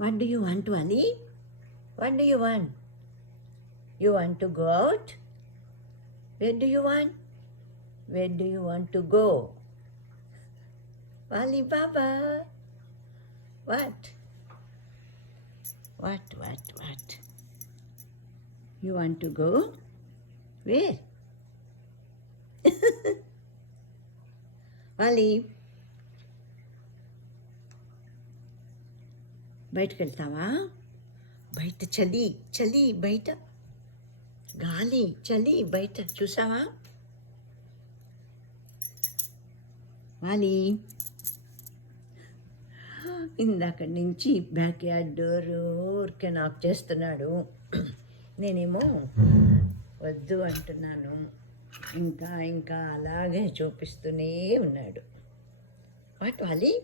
What do you want, Wally? What do you want? You want to go out? Where do you want? Where do you want to go? Wally Baba. What? What? You want to go? Where? Wally. బయటకు వెళ్తావా? బయట చలి చలి, బయట గాలి చలి, బయట చూసావా? వాలి ఇందాక నుంచి బ్యాక్ యార్డ్ డోర్ ఊరికే నాక్ చేస్తున్నాడు. నేనేమో వద్దు అంటున్నాను. ఇంకా అలాగే చూపిస్తూనే ఉన్నాడు. వాట్ వాలి?